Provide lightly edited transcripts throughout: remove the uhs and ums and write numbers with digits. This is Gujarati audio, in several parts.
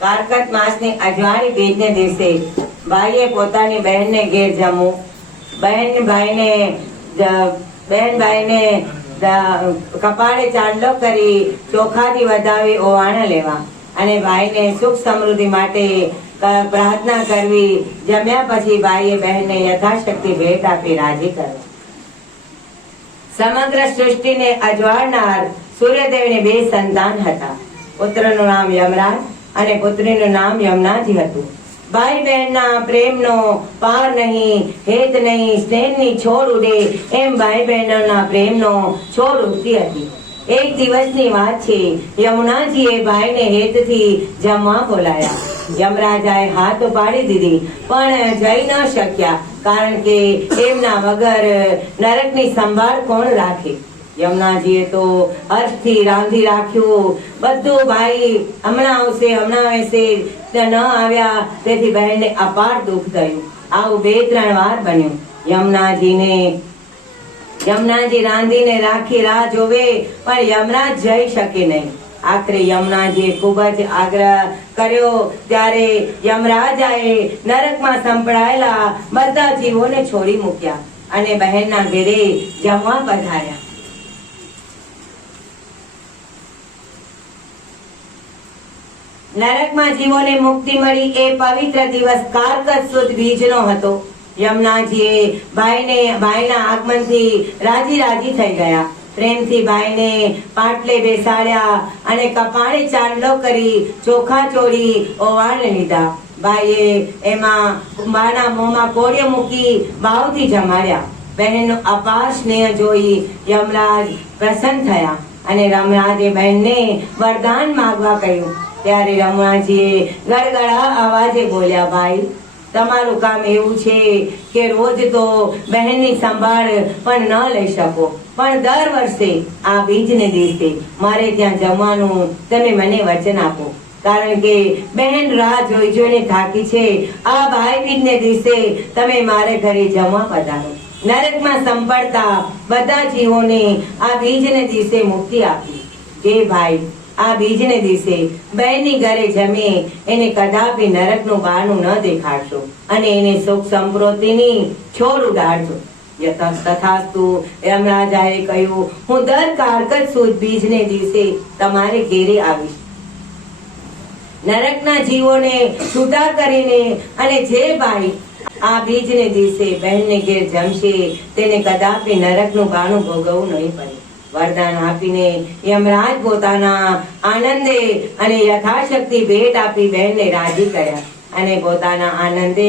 કારકત માસની અજવાળી બીજને દિવસે ભાઈએ પોતાની બહેનને ઘેર જમવું, બહેન ભાઈને કપાળે ચાંદલો કરી ચોખાથી વધાવી ઓવાણા લેવા અને ભાઈને સુખ સમૃદ્ધિ માટે પ્રાર્થના કરવી। જમ્યા પછી ભાઈએ બહેનને યથાશક્તિ ભેટ આપી રાજી કરવા। સમગ્ર સૃષ્ટિને અજવાળનાર સૂર્યદેવને બે સંતાન હતા। પુત્રનું નામ યમરાજ અને પુત્રીનું નામ યમુનાજી હતું। ભાઈ બહેનના પ્રેમનો પાર નહીં, હેત નહીં, સ્નેહની છોડ ઉડે એમ ભાઈ બહેનોના પ્રેમનો છોડ ઉડતી હતી। એક દિવસની વાત છે, યમુનાજીએ ભાઈને હેતથી જમવા બોલાયા। યમરાજાએ હાથ ઉપાડી દીધી પણ જઈ ન શક્યા, કારણ કે એમના વગર નરકની સંભાળ કોણ રાખે। યમુનાજીએ તો હર્ષથી રાંધી રાખ્યું બધું। ભાઈ હમણાં આવશે ન આવ્યા, તેથી બહેનને અપાર દુઃખ થયું। આવું 2-3 વાર બન્યું। યમુનાજી રાંધીને રાખી રાહ જોવે પણ યમરાજ જઈ શકે નહીં। આખરે યમુનાજીએ ખૂબ જ આગ્રહ કર્યો ત્યારે યમરાજાએ નરકમાં સંપડાયેલા બધા જીવોને છોડી મૂક્યા અને બહેનના ઘરે જમવા પધાર્યા। નરકમાં જીવોને મુક્તિ મળી એ પવિત્ર દિવસ કારકત સુદ બીજનો હતો। યમુનાજીએ ભાઈના આગમનથી રાજી થઈ ગયા। પ્રેમથી ભાઈને પાટલે બેસાડ્યા અને કપાળે ચાંદલો કરી ચોખા ચોળી ઓવાળ લીધા। ભાઈએ એમાં બાના મોંમાં કોળિયો મૂકી ભાવથી જમાડ્યા। બહેનનો અપાર સ્નેહ જોઈ યમરાજ પ્રસન્ન થયા અને યમરાજે બહેનને વરદાન માંગવા કહ્યું। ત્યારે યમુનાજીએ ગળગળા અવાજે બોલ્યા, ભાઈ તમારું કામ એવું છે કે રોજ તો બહેનની સંભાળ પણ ન લઈ શકો, પણ દર વર્ષે આ બીજને દિવસે મારે ત્યાં જમવાનું તમે મને વચન આપો, કારણ કે બહેન રાહ જોઈને થાકી છે। આ ભાઈ બીજને દિવસે તમે મારે ઘરે જમવા પધારો। નરકમાં સંપડતા બધા જીવોને આ બીજને દિવસે મુક્તિ આપી। જે ભાઈ આ બીજને દિવસે બહેનની ઘરે જમે એને કદાપી નરકનું બારણું ન દેખાડશો અને એને સુખ સમૃદ્ધિની છોડ ઉડાડજો। તથાસ્તુ યમરાજાએ કહ્યું, હું દર કારકત સુદ બીજને દિવસે તમારે ઘેરે આવીશ। નરકના જીવોને છૂટા કરીને અને જે ભાઈ આ બીજને દિવસે બહેનને ઘેર જમશે તેને કદાપી નરકનું બારણું ભોગવવું નહીં પડે। વરદાન આપીને યમરાજ પોતાના આનંદે અને યથાશક્તિ ભેટ આપી બહેનને રાજી કર્યા અને પોતાના આનંદે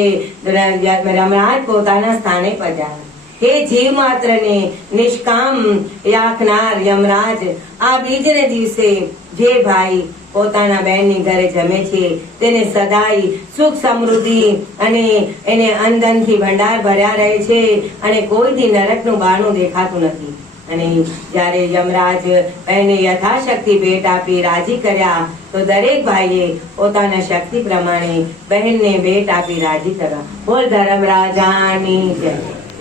યમરાજ પોતાના સ્થાને પધાર્યા। હે જીવ માત્રને નિષ્કામ યાખનાર યમરાજ, આ બીજને દિવસે જે ભાઈ પોતાના બહેનની ઘરે જમે છે તેને સદાય સુખ સમૃદ્ધિ અને એને અંદનથી ભંડાર ભર્યા રહે છે અને કોઈથી નરકનું બારણું દેખાતું નથી। અને જ્યારે યમરાજ બહેને યથાશક્તિ ભેટ આપી રાજી કર્યા તો દરેક ભાઈએ પોતાના શક્તિ પ્રમાણે બહેનને ભેટ આપી રાજી કરવા। બોલ ધર્મરાજાની જય,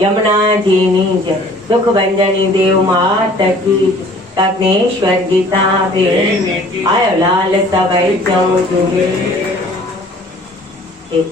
યમુનાજીની જય, સુખભંજની દેવ માત કી, કગ્નેશ્વર ગીતા બેન આયો લાલ સવાઈ 14।